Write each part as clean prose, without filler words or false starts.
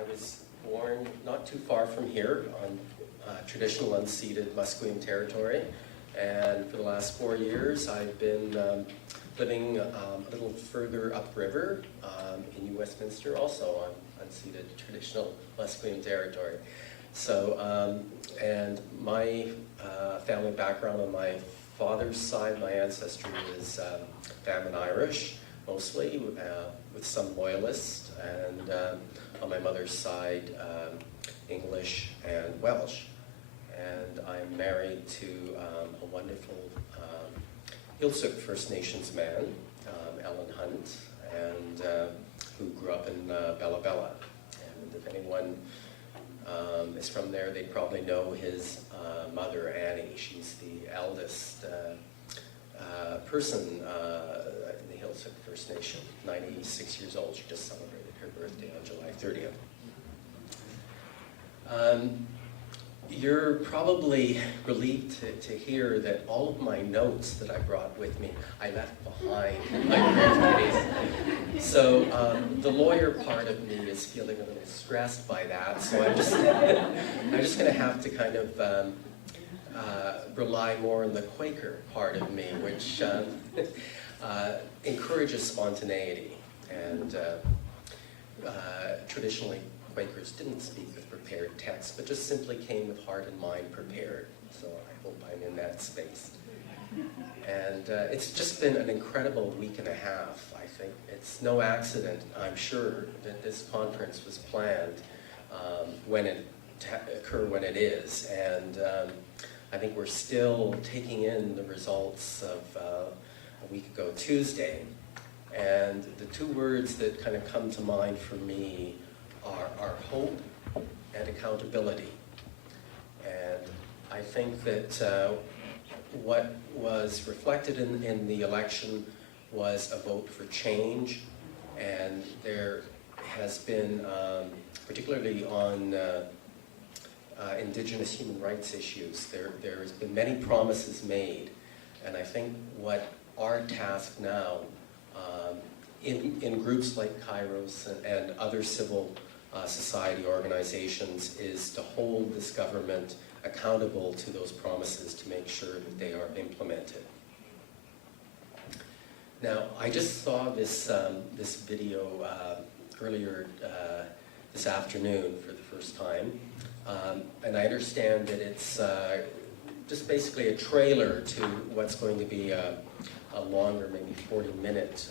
I was born not too far from here on traditional unceded Musqueam territory, and for the last 4 years I've been living a little further upriver in New Westminster, also on unceded traditional Musqueam territory. So, and my family background on my father's side, my ancestry is Famine Irish, mostly, with some Loyalist, and on my mother's side, English and Welsh. And I'm married to a wonderful Hughes First Nations man, Alan Hunt, and who grew up in Bella Bella. And if anyone is from there, they probably know his mother, Annie. She's the eldest person in the Hughes First Nation, 96 years old. She just celebrated her birthday on July 30th. You're probably relieved to hear that all of my notes that I brought with me, I left behind in my briefcase. So the lawyer part of me is feeling a little stressed by that, so I'm just going to have to kind of rely more on the Quaker part of me, which encourages spontaneity. And traditionally, Quakers didn't speak with prepared text, but just simply came with heart and mind prepared. So I hope I'm in that space. And it's just been an incredible week and a half, I think. It's no accident, I'm sure, that this conference was planned when it occurred when it is. And I think we're still taking in the results of a week ago Tuesday. And the two words that kind of come to mind for me are hope and accountability. And I think that what was reflected in the election was a vote for change, and there has been, particularly on Indigenous human rights issues, there has been many promises made, and I think what our task now in groups like Kairos and other civil society organizations is to hold this government accountable to those promises to make sure that they are implemented. Now, I just saw this video earlier this afternoon for the first time, and I understand that it's just basically a trailer to what's going to be a longer, maybe 40-minute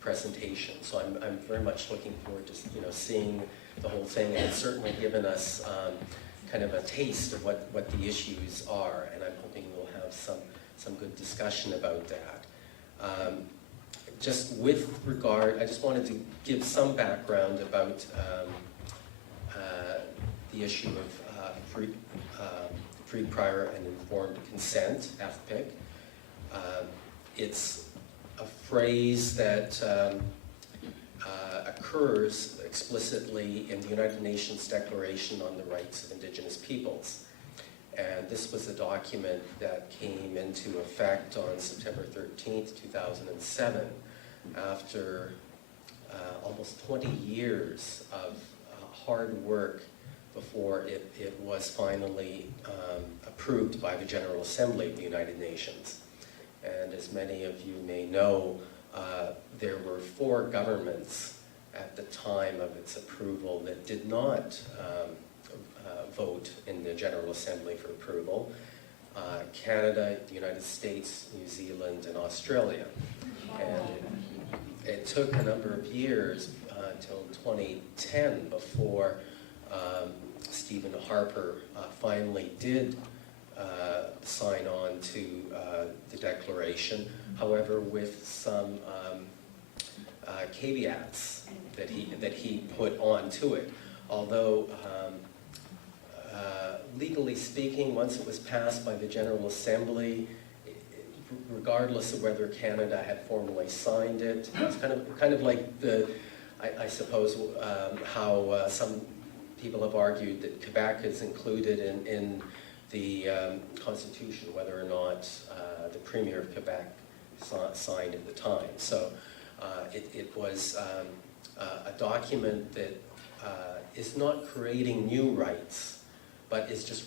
presentation. So I'm very much looking forward to seeing the whole thing, and it's certainly given us kind of a taste of what the issues are, and I'm hoping we'll have some good discussion about that. Just with regard, I just wanted to give some background about the issue of free, prior, and informed consent, FPIC. It's a phrase that occurs explicitly in the United Nations Declaration on the Rights of Indigenous Peoples. And this was a document that came into effect on September 13th, 2007, after almost 20 years of hard work before it was finally approved by the General Assembly of the United Nations. And as many of you may know, there were 4 governments at the time of its approval that did not vote in the General Assembly for approval. Canada, the United States, New Zealand, and Australia. And it took a number of years until 2010 before Stephen Harper finally did sign on to the declaration, however, with some caveats that he put onto it. Although, legally speaking, once it was passed by the General Assembly, regardless of whether Canada had formally signed it, it's kind of like I suppose how some people have argued that Quebec is included in the Constitution, whether or not the Premier of Quebec signed at the time. So it was a document that is not creating new rights, but is just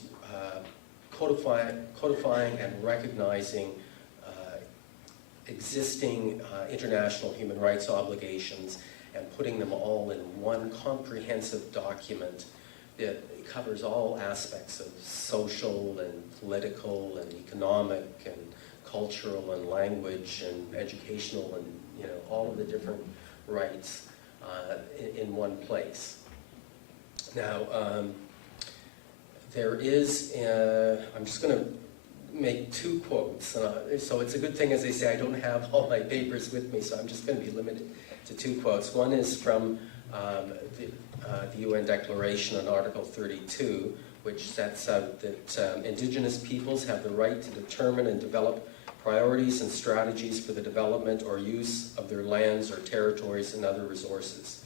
codifying and recognizing existing international human rights obligations and putting them all in one comprehensive document that covers all aspects of social and political and economic and cultural and language and educational and all of the different rights in one place. Now, there is, I'm just going to make two quotes. So it's a good thing, as I say, I don't have all my papers with me, so I'm just going to be limited to two quotes. One is from the UN Declaration on Article 32, which sets out that Indigenous peoples have the right to determine and develop priorities and strategies for the development or use of their lands or territories and other resources.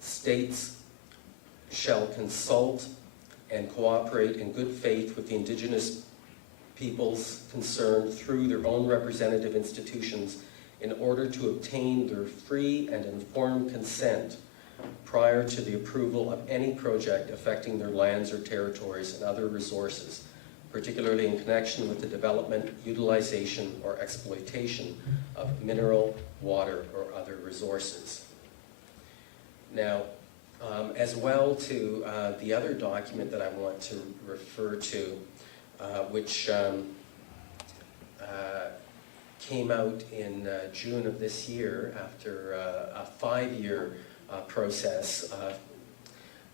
States shall consult and cooperate in good faith with the Indigenous peoples concerned through their own representative institutions in order to obtain their free and informed consent prior to the approval of any project affecting their lands or territories and other resources, particularly in connection with the development, utilization, or exploitation of mineral, water, or other resources. Now, as well to the other document that I want to refer to, which came out in June of this year after a 5-year process,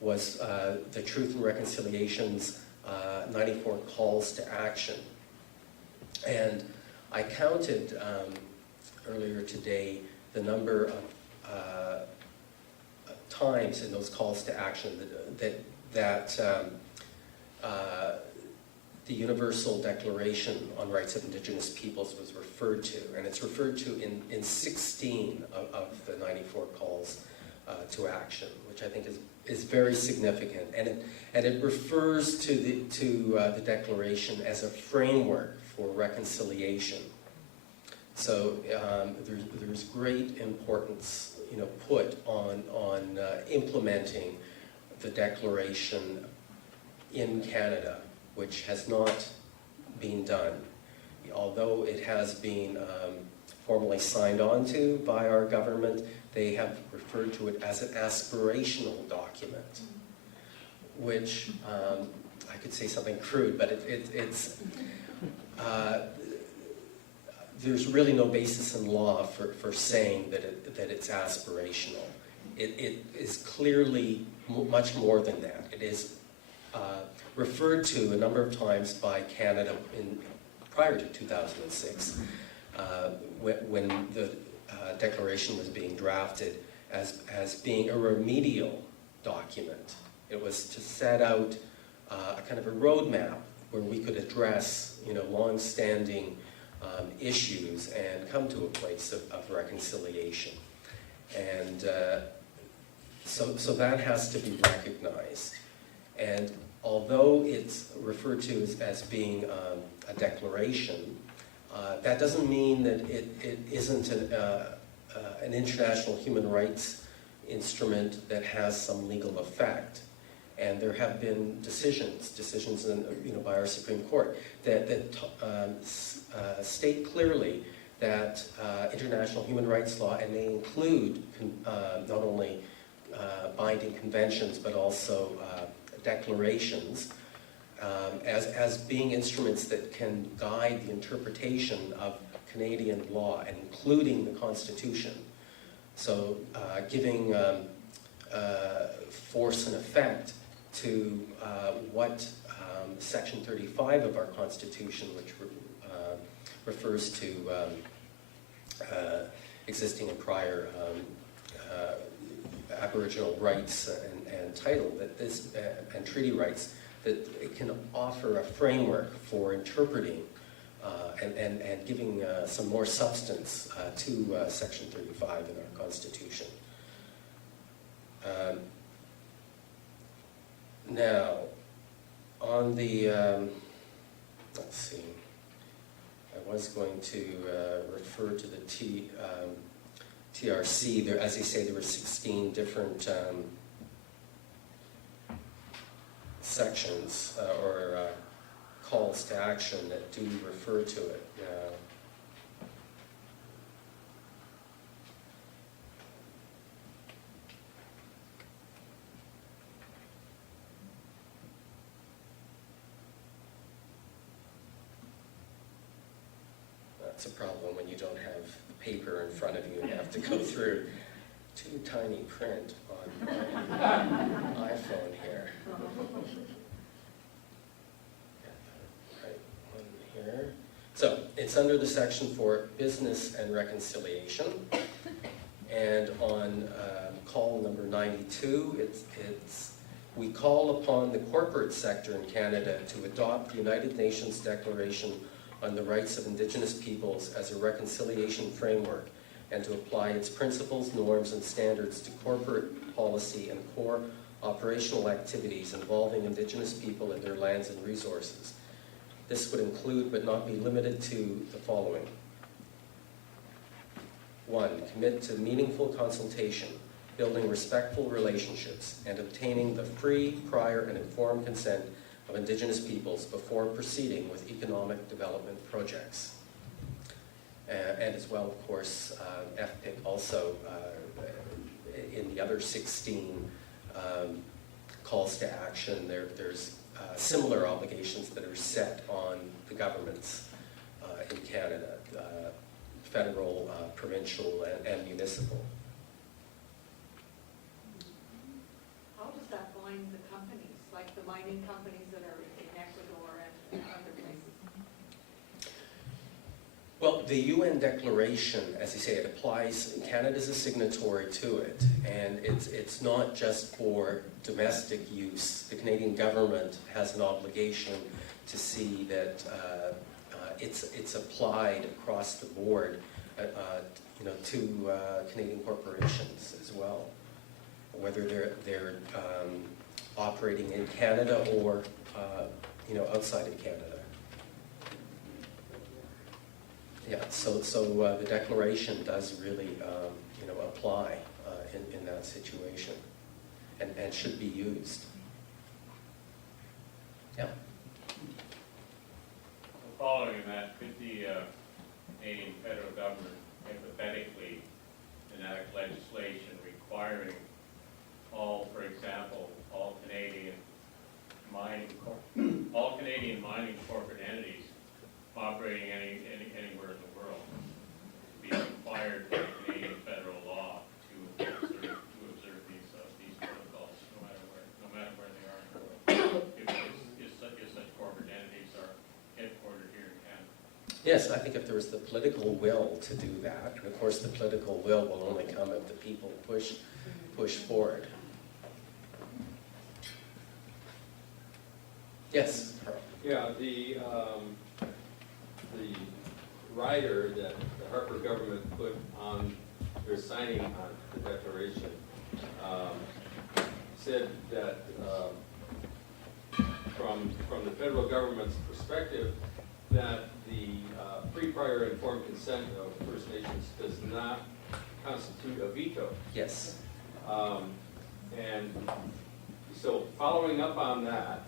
was the Truth and Reconciliation's 94 calls to action. And I counted earlier today the number of times in those calls to action that the Universal Declaration on Rights of Indigenous Peoples was referred to. And it's referred to in 16 of the 94 calls to action, which I think is very significant. And it refers to the Declaration as a framework for reconciliation. So there's great importance put on implementing the Declaration in Canada, which has not been done. Although it has been formally signed on to by our government, they have referred to it as an aspirational document, which I could say something crude, but it's there's really no basis in law for saying that it's aspirational. It is clearly much more than that. It is referred to a number of times by Canada prior to 2006, when the Declaration was being drafted, as being a remedial document. It was to set out a kind of a roadmap where we could address long-standing issues and come to a place of reconciliation. And so that has to be recognized. And although it's referred to as being a declaration, that doesn't mean that it isn't an international human rights instrument that has some legal effect. And there have been decisions by our Supreme Court that state clearly that international human rights law, and they include not only binding conventions but also declarations, as being instruments that can guide the interpretation of Canadian law, and including the Constitution. So giving force and effect to what Section 35 of our Constitution, which refers to existing and prior Aboriginal rights and title, and treaty rights, that it can offer a framework for interpreting and giving some more substance to Section 35 in our Constitution. Now, on the, let's see, I was going to refer to the TRC, there, as you say, there were 16 different sections or calls to action that do refer to it. That's a problem when you don't have the paper in front of you and have to go through too tiny print on my iPhone here. Right one here. So it's under the section for business and reconciliation. And on call number 92, it's we call upon the corporate sector in Canada to adopt the United Nations Declaration on the Rights of Indigenous Peoples as a reconciliation framework and to apply its principles, norms, and standards to corporate policy and core operational activities involving Indigenous people and their lands and resources. This would include, but not be limited to, the following. 1. Commit to meaningful consultation, building respectful relationships, and obtaining the free, prior, and informed consent of Indigenous peoples before proceeding with economic development projects. And as well, of course, FPIC also, in the other 16 calls to action, there's similar obligations that are set on the governments in Canada, federal, provincial, and municipal. How does that bind the companies, like the mining companies that are in Ecuador and other places? Well, the UN Declaration, as you say, it applies, Canada's a signatory to it, and it's not just for domestic use. The Canadian government has an obligation to see that it's applied across the board, to Canadian corporations as well, whether they're operating in Canada or outside of Canada. Yeah, so the declaration does really apply in that situation, and should be used. Yeah. Following that, could the Canadian federal government hypothetically enact legislation requiring for example, all Canadian mining corporate entities operating anywhere in the world to be required by Canadian federal law to observe these protocols, no matter where they are in the world, if such corporate entities are headquartered here in Canada? Yes, I think if there was the political will to do that, and of course the political will only come if the people push forward. Yes, Carl. Yeah, the rider that the Harper government put on their signing on the declaration said that from the federal government's perspective, that the free, prior, informed consent of First Nations does not constitute a veto. Yes. And so following up on that,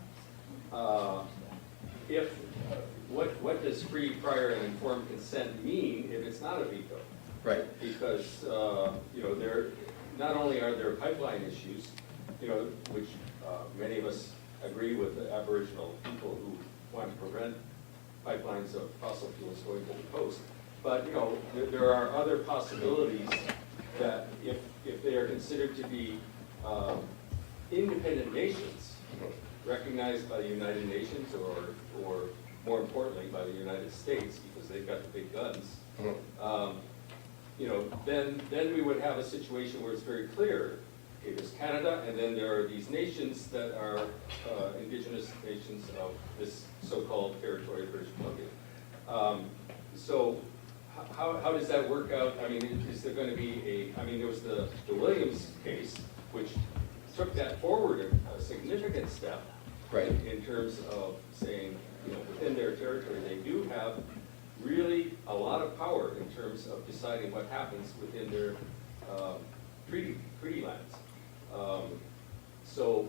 what does free, prior, and informed consent mean if it's not a veto? Right. Because there not only are there pipeline issues, which many of us agree with the Aboriginal people who want to prevent pipelines of fossil fuels going to the coast, but there are other possibilities that if they are considered to be independent nations, recognized by the United Nations or more importantly by the United States because they've got the big guns, then we would have a situation where it's very clear. Okay, there's Canada, and then there are these nations that are indigenous nations of this so-called territory of British Columbia. So how does that work out? I mean, is there going to be there was the Williams case, which took that forward a significant step, Right. in terms of saying, within their territory, they do have really a lot of power in terms of deciding what happens within their treaty lands. So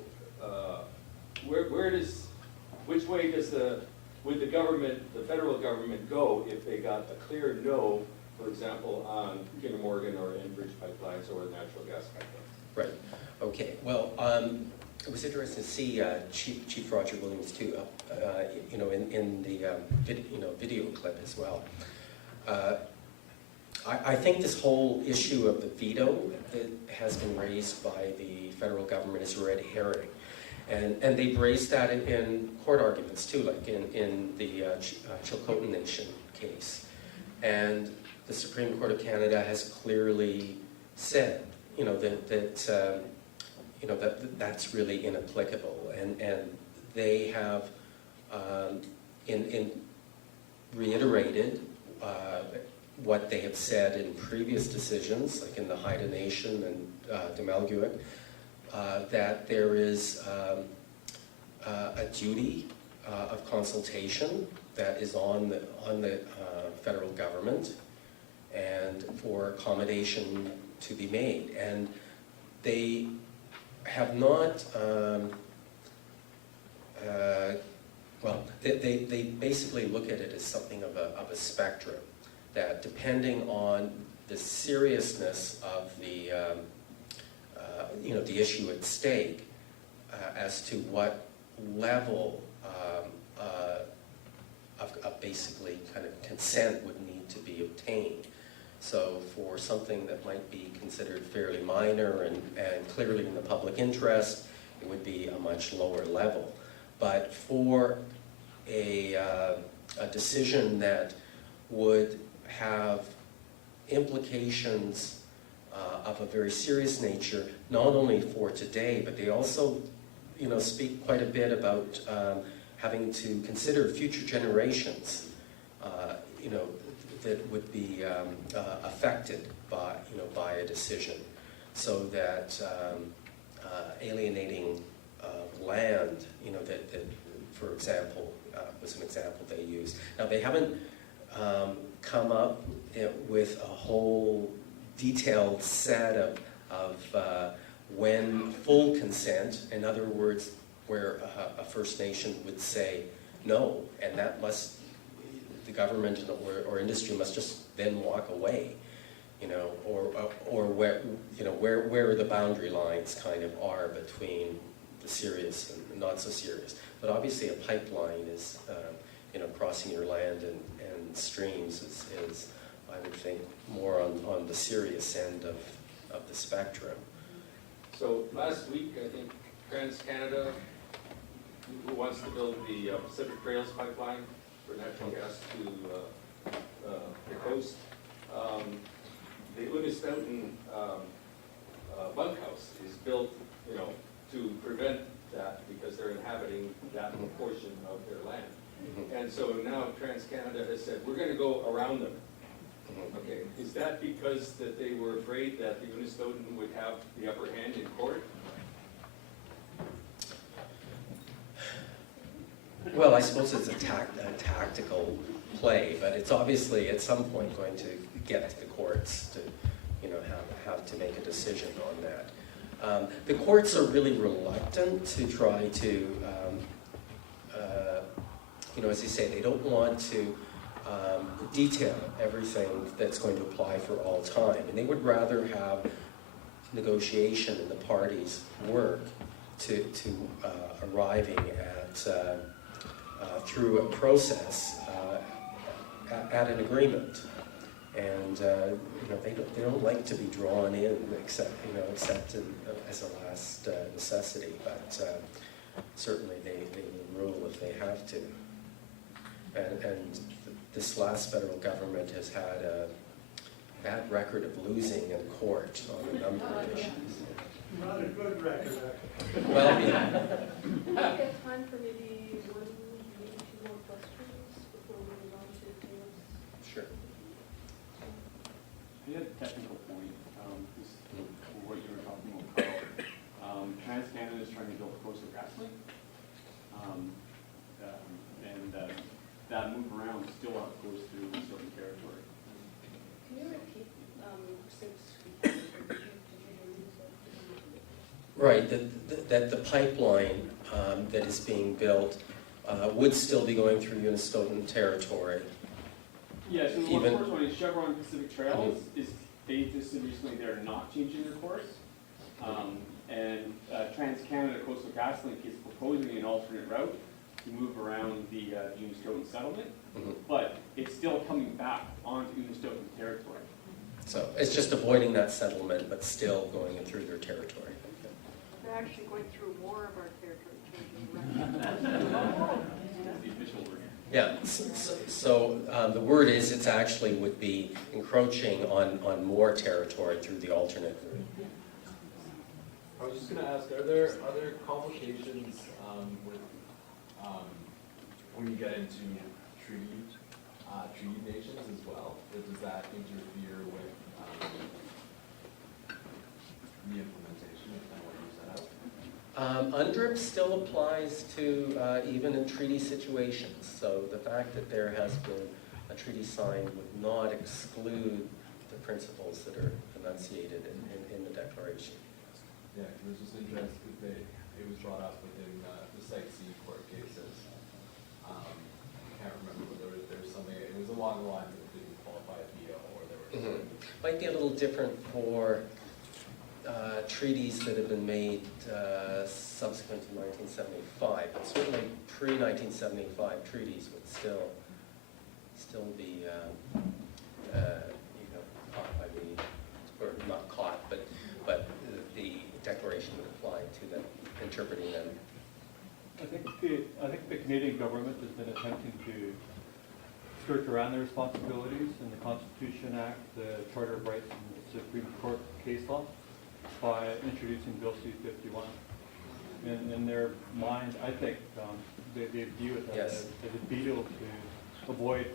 which way would the government, the federal government, go if they got a clear no, for example, on Kinder Morgan or Enbridge pipelines or natural gas pipelines? Right. Okay. Well, it was interesting to see Chief Roger Williams too, in the video clip as well. I think this whole issue of the veto that has been raised by the federal government is a red herring. And they've raised that in court arguments too, like in the Chilcotin Nation case. And the Supreme Court of Canada has clearly said, that's really inapplicable. And they have reiterated what they have said in previous decisions, like in the Haida Nation and Demalguic, that there is a duty of consultation that is on the federal government and for accommodation to be made. And they have not, they basically look at it as something of a spectrum, that depending on the seriousness of the issue at stake, as to what level of basically kind of consent would need to be obtained. So for something that might be considered fairly minor and clearly in the public interest, it would be a much lower level. But for a decision that would have implications of a very serious nature, not only for today, but they also, speak quite a bit about having to consider future generations, that would be affected by a decision, so that alienating land, that for example, was an example they used. Now they haven't come up with a whole detailed set of when full consent, in other words, where a First Nation would say no, and that must, the government or industry must just then walk away, or where the boundary lines kind of are between the serious and not so serious. But obviously a pipeline is, crossing your land and streams is, I would think, more on the serious end of the spectrum. So last week, I think TransCanada, who wants to build the Pacific Trails pipeline for natural gas to the coast, the Unistouten bunkhouse is built, to prevent that because they're inhabiting that portion of their land. And so now TransCanada has said, we're going to go around them. Okay, is that because that they were afraid that the Unistoten would have the upper hand in court? Well, I suppose it's a tactical play, but it's obviously at some point going to get to the courts to, have to make a decision on that. The courts are really reluctant to try to, as you say, they don't want to detail everything that's going to apply for all time, and they would rather have negotiation and the parties work to arriving at through a process at an agreement. And they don't like to be drawn in except as a last necessity, but certainly they will rule if they have to. And this last federal government has had a bad record of losing in court on a number of issues. Not a good record, actually. Well, We have time for maybe two more questions before we move on to Caleb's. sure. I had a technical point, just for what you were talking about, Carl. TransCanada is trying to build a coastal gas link, and that move around still goes through certain territory. Can you repeat, since we can't Right, that the pipeline that is being built would still be going through Unistoten territory. Yeah, so the Even- first one is Chevron Pacific Trails, is they just said recently they're not changing their course. And TransCanada Coastal GasLink is proposing an alternate route to move around the Unistoten settlement, Mhm. but it's still coming back onto Unistoten territory. So it's just avoiding that settlement, but still going in through their territory. They're actually going through more of our territory, changing That's the official word. Yeah, so the word is it's actually would be encroaching on more territory through the alternate route. I was just gonna ask, are there complications with when you get into treaty nations as well? Or does that interfere with the implementation of kind of what you set out? UNDRIP still applies to even in treaty situations. So the fact that there has been a treaty signed would not exclude the principles that are enunciated in the declaration. Yeah, it was just interesting that it was brought up within the Site C court cases. I can't remember whether there was something, it was along the lines that it didn't qualify a BO or there was. Might be a little different for treaties that have been made subsequent to 1975, but certainly pre-1975 treaties would still be caught by the, or not caught, but the declaration would apply to them, interpreting them. I think the Canadian government has been attempting to skirt around their responsibilities in the Constitution Act, the Charter of Rights, and the Supreme Court case law by introducing Bill C-51. In their mind, I think they view it Yes. as a veto to avoid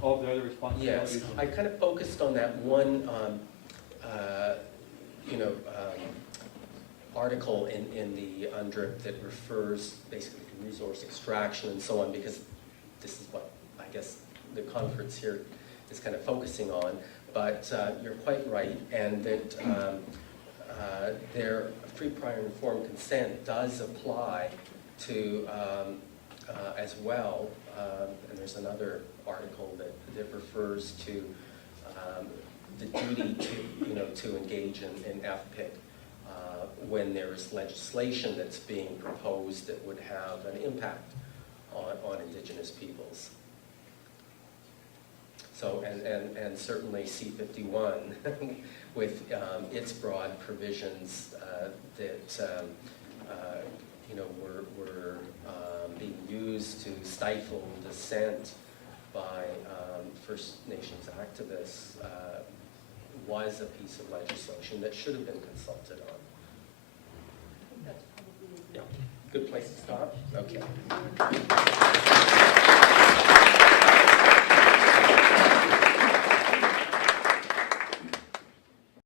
all the other responsibilities. Yes, I kind of focused on that one, article in the UNDRIP that refers basically to resource extraction and so on, because this is what I guess the conference here is kind of focusing on. But you're quite right, and that their free, prior, and informed consent does apply to as well. And there's another article that refers to the duty to engage in FPIC when there is legislation that's being proposed that would have an impact on Indigenous peoples. So, and certainly C-51 with its broad provisions that were being used to stifle dissent by First Nations activists was a piece of legislation that should have been consulted on. I think that's probably. Yeah, good place to stop? Okay.